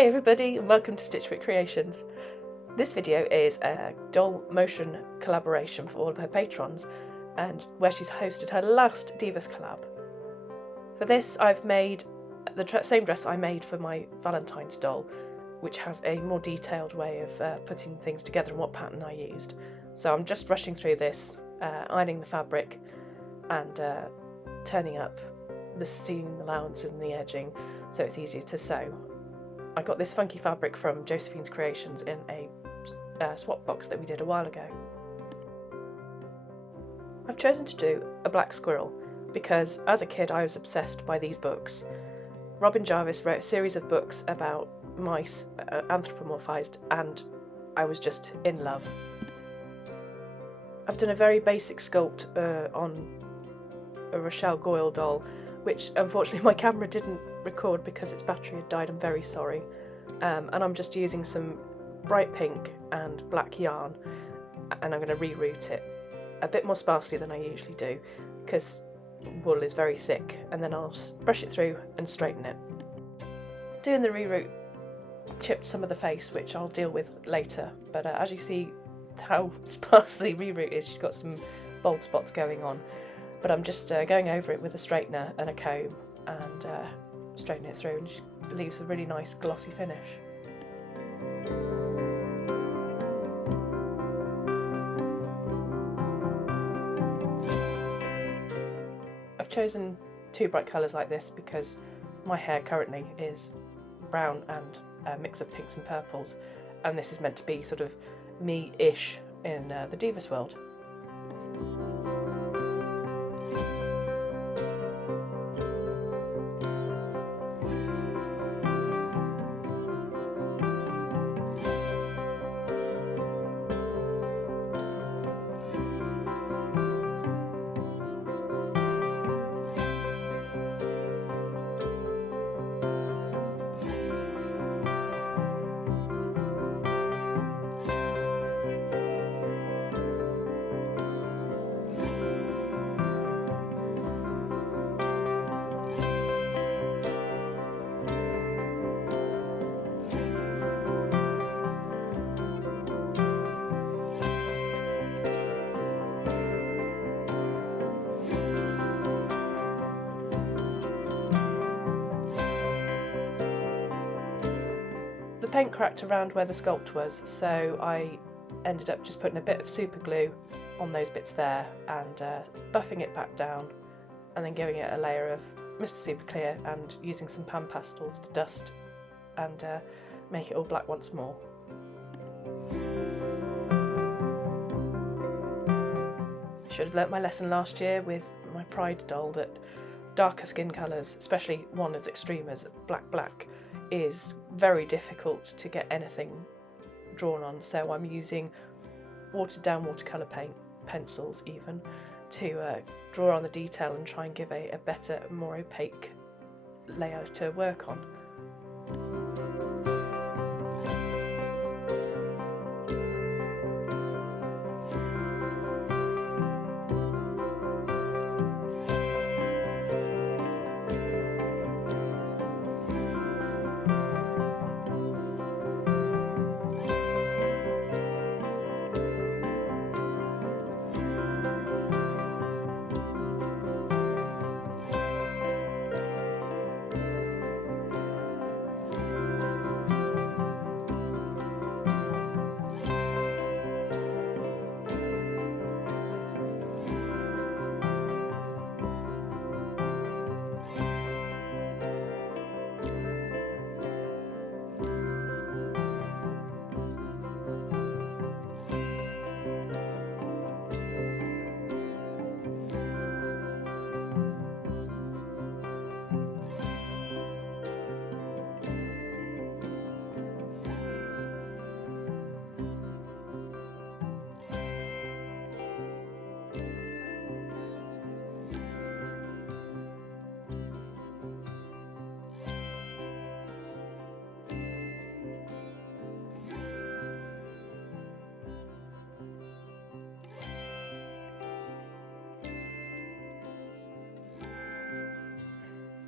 Hey everybody, and welcome to Stitchbook Creations. This video is a doll motion collaboration for all of her patrons, and where she's hosted her last Divus collab. For this I've made the same dress I made for my Valentine's doll, which has a more detailed way of putting things together and what pattern I used. So I'm just rushing through this, ironing the fabric and turning up the seam allowances and the edging so it's easier to sew. I got this funky fabric from Josephine's Creations in a swap box that we did a while ago. I've chosen to do a black squirrel because as a kid I was obsessed by these books. Robin Jarvis wrote a series of books about mice anthropomorphised and I was just in love. I've done a very basic sculpt on a Rochelle Goyle doll, which unfortunately my camera didn't record because its battery had died. I'm very sorry. And I'm just using some bright pink and black yarn, and I'm going to reroute it a bit more sparsely than I usually do because wool is very thick, and then I'll brush it through and straighten it. Doing the reroute chipped some of the face, which I'll deal with later, but as you see how sparse the reroute is, she's got some bold spots going on. But I'm just going over it with a straightener and a comb and straightening it through, and it leaves a really nice glossy finish. I've chosen two bright colours like this because my hair currently is brown and a mix of pinks and purples, and this is meant to be sort of me-ish in the Divus world. The paint cracked around where the sculpt was, so I ended up just putting a bit of super glue on those bits there and buffing it back down, and then giving it a layer of Mr. Super Clear and using some pan pastels to dust and make it all black once more. I should have learnt my lesson last year with my Pride doll that darker skin colours, especially one as extreme as black, is very difficult to get anything drawn on, so I'm using watered down watercolour paint, pencils even, to draw on the detail and try and give a better, more opaque layer to work on.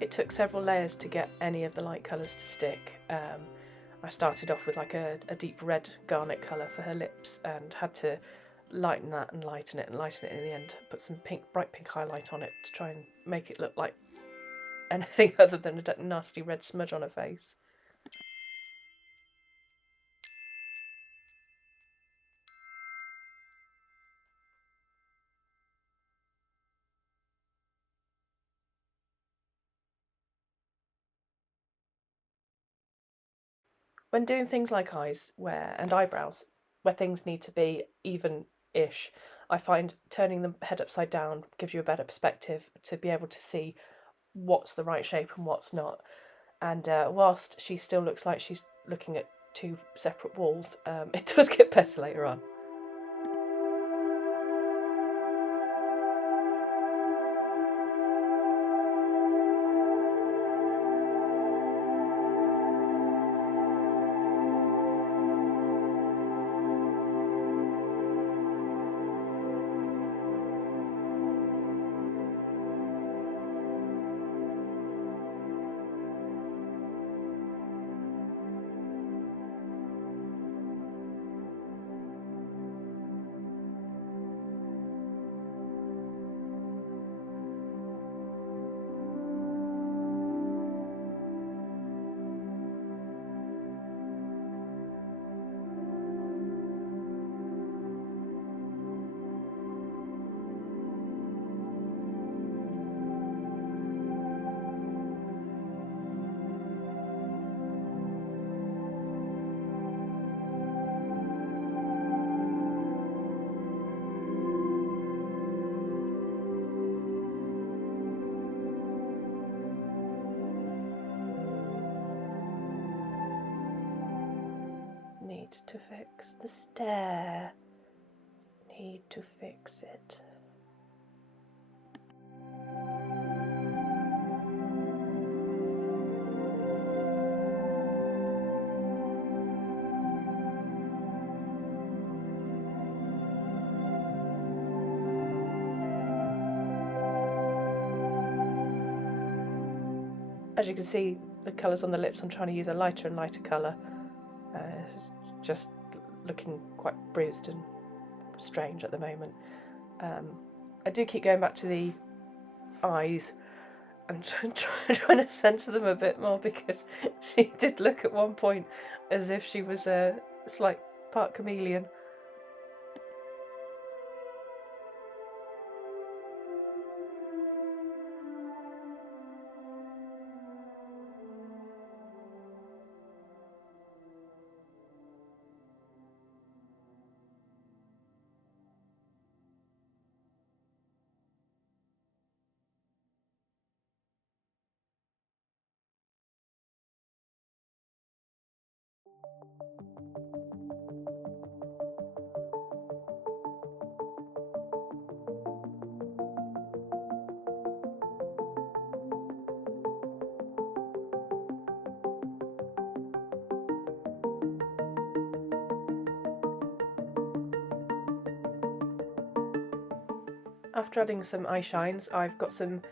It took several layers to get any of the light colours to stick. I started off with like a deep red garnet colour for her lips and had to lighten that and lighten it and lighten it in the end. Put some bright pink highlight on it to try and make it look like anything other than a nasty red smudge on her face. When doing things like eyes and eyebrows, where things need to be even-ish, I find turning the head upside down gives you a better perspective to be able to see what's the right shape and what's not. And whilst she still looks like she's looking at two separate walls, it does get better later on. Need to fix the stair. Need to fix it. As you can see, the colours on the lips, I'm trying to use a lighter and lighter colour. Just looking quite bruised and strange at the moment. I do keep going back to the eyes and trying to censor them a bit more, because she did look at one point as if she was a slight part chameleon. After adding some eye shines, I've got some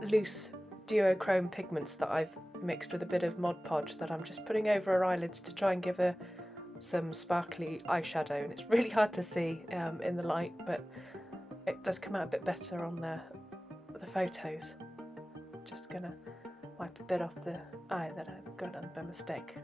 loose duochrome pigments that I've mixed with a bit of Mod Podge that I'm just putting over her eyelids to try and give her some sparkly eyeshadow. And it's really hard to see in the light, but it does come out a bit better on the photos. Just gonna wipe a bit off the eye that I've got on by mistake.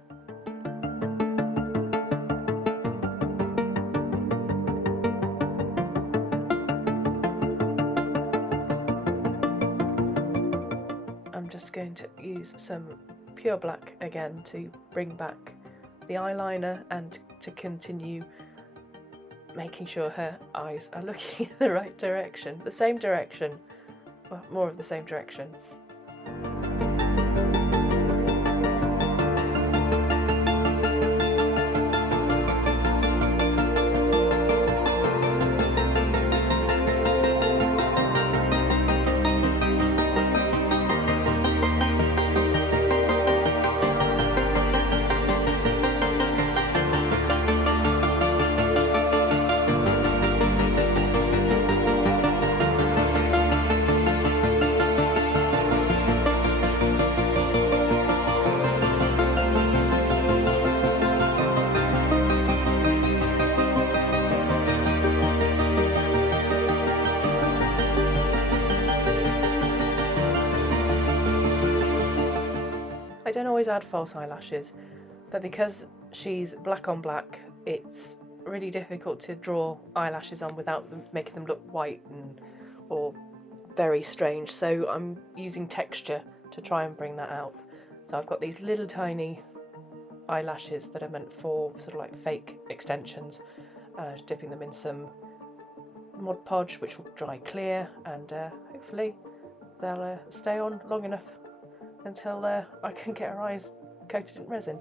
Going to use some pure black again to bring back the eyeliner and to continue making sure her eyes are looking in the right direction, the same direction, well, more of the same direction. I don't always add false eyelashes, but because she's black on black, it's really difficult to draw eyelashes on without making them look white or very strange. So I'm using texture to try and bring that out. So I've got these little tiny eyelashes that are meant for sort of like fake extensions, dipping them in some Mod Podge, which will dry clear, and hopefully they'll stay on long enough until I can get her eyes coated in resin.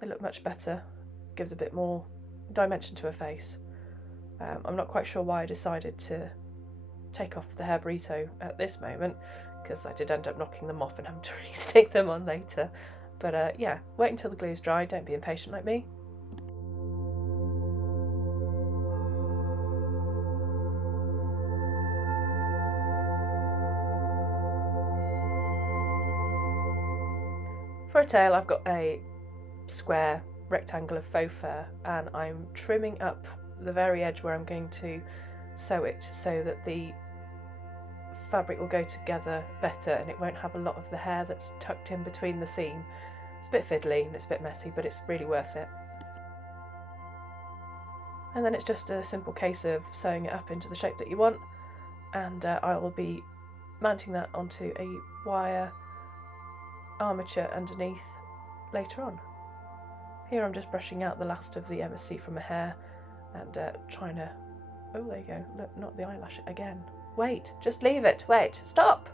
They look much better, gives a bit more dimension to her face. I'm not quite sure why I decided to take off the hair burrito at this moment, because I did end up knocking them off and having to re-stick them on later. But yeah, wait until the glue's dry, don't be impatient like me. For a tail, I've got a square rectangle of faux fur, and I'm trimming up the very edge where I'm going to sew it so that the fabric will go together better and it won't have a lot of the hair that's tucked in between the seam. It's a bit fiddly and it's a bit messy, but it's really worth it. And then it's just a simple case of sewing it up into the shape that you want, and I will be mounting that onto a wire armature underneath later on. Here I'm just brushing out the last of the MSC from her hair and trying to... Oh, there you go. Look, not the eyelash again. Wait, just leave it. Wait, stop!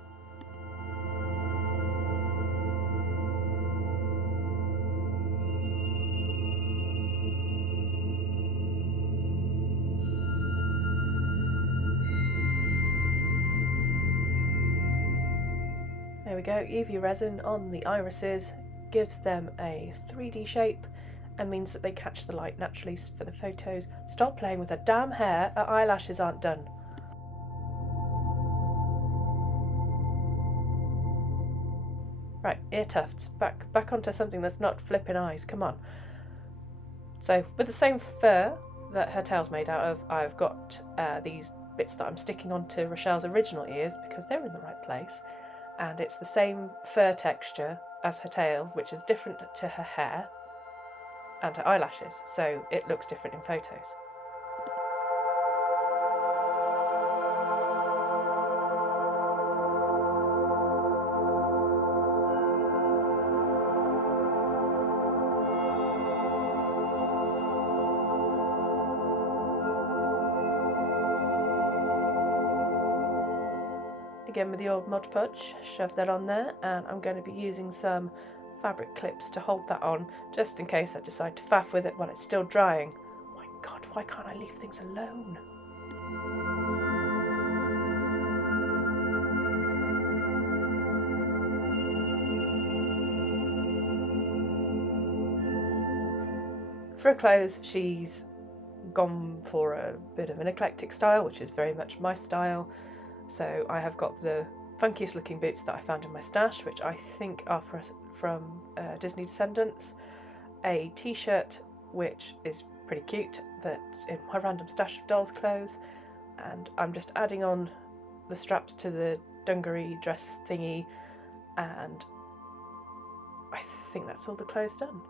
There we go. UV resin on the irises gives them a 3D shape and means that they catch the light naturally for the photos. Stop playing with her damn hair. Her eyelashes aren't done. Right, ear tufts. Back onto something that's not flipping eyes. Come on. So with the same fur that her tail's made out of, I've got these bits that I'm sticking onto Rochelle's original ears because they're in the right place. And it's the same fur texture as her tail, which is different to her hair and her eyelashes, so it looks different in photos. Again with the old Mod Podge, shove that on there, and I'm going to be using some fabric clips to hold that on, just in case I decide to faff with it while it's still drying. Oh my god, why can't I leave things alone? For her clothes, she's gone for a bit of an eclectic style, which is very much my style. So I have got the funkiest looking boots that I found in my stash, which I think are from Disney Descendants, a t-shirt which is pretty cute that's in my random stash of dolls' clothes, and I'm just adding on the straps to the dungaree dress thingy, and I think that's all the clothes done.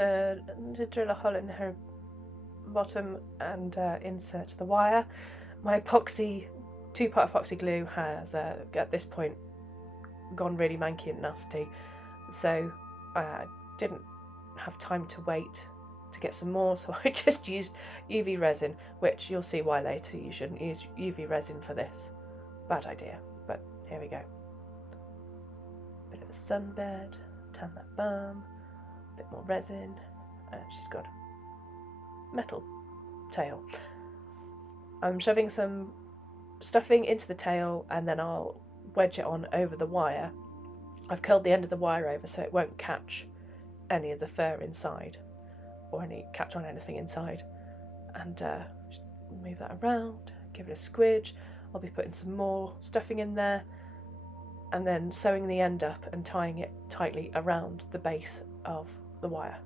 to drill a hole in her bottom and insert the wire. My epoxy, 2-part epoxy glue has at this point gone really manky and nasty, so I didn't have time to wait to get some more, so I just used UV resin, which you'll see why later. You shouldn't use UV resin for this. Bad idea, but here we go. Bit of a sunbed, tan that bum, bit more resin, and she's got a metal tail. I'm shoving some stuffing into the tail and then I'll wedge it on over the wire. I've curled the end of the wire over so it won't catch any of the fur inside or catch on anything inside, and just move that around, give it a squidge. I'll be putting some more stuffing in there and then sewing the end up and tying it tightly around the base of the wire.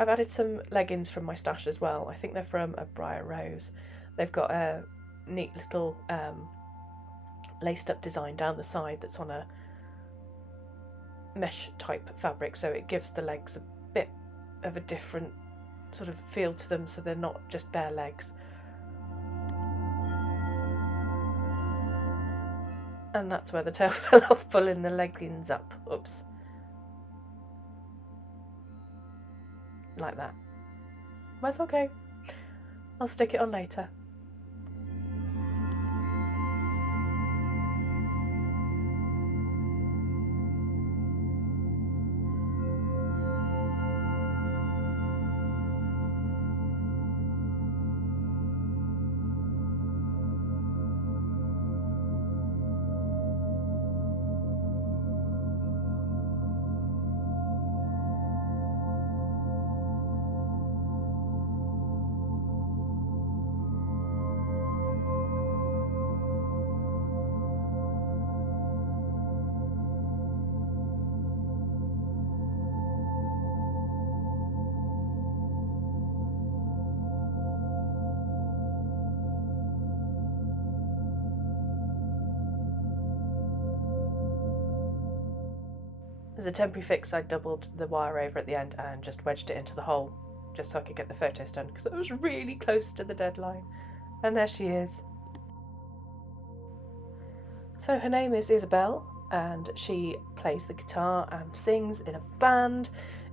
I've added some leggings from my stash as well. I think they're from a Briar Rose. They've got a neat little laced up design down the side that's on a mesh type fabric, so it gives the legs a bit of a different sort of feel to them, so they're not just bare legs. And that's where the tail fell off, pulling the leggings up. Oops. Like that. That's okay. I'll stick it on later. As a temporary fix, I doubled the wire over at the end and just wedged it into the hole, just so I could get the photos done, because I was really close to the deadline. And there she is. So her name is Ysabelle, and she plays the guitar and sings in a band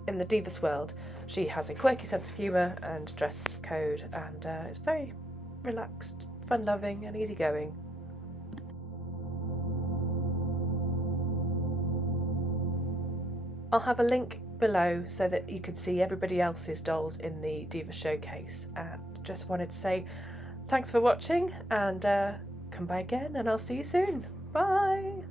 in the Divus world. She has a quirky sense of humour and dress code, and is very relaxed, fun-loving and easygoing. I'll have a link below so that you can see everybody else's dolls in the Divus showcase, and just wanted to say thanks for watching, and come by again and I'll see you soon. Bye!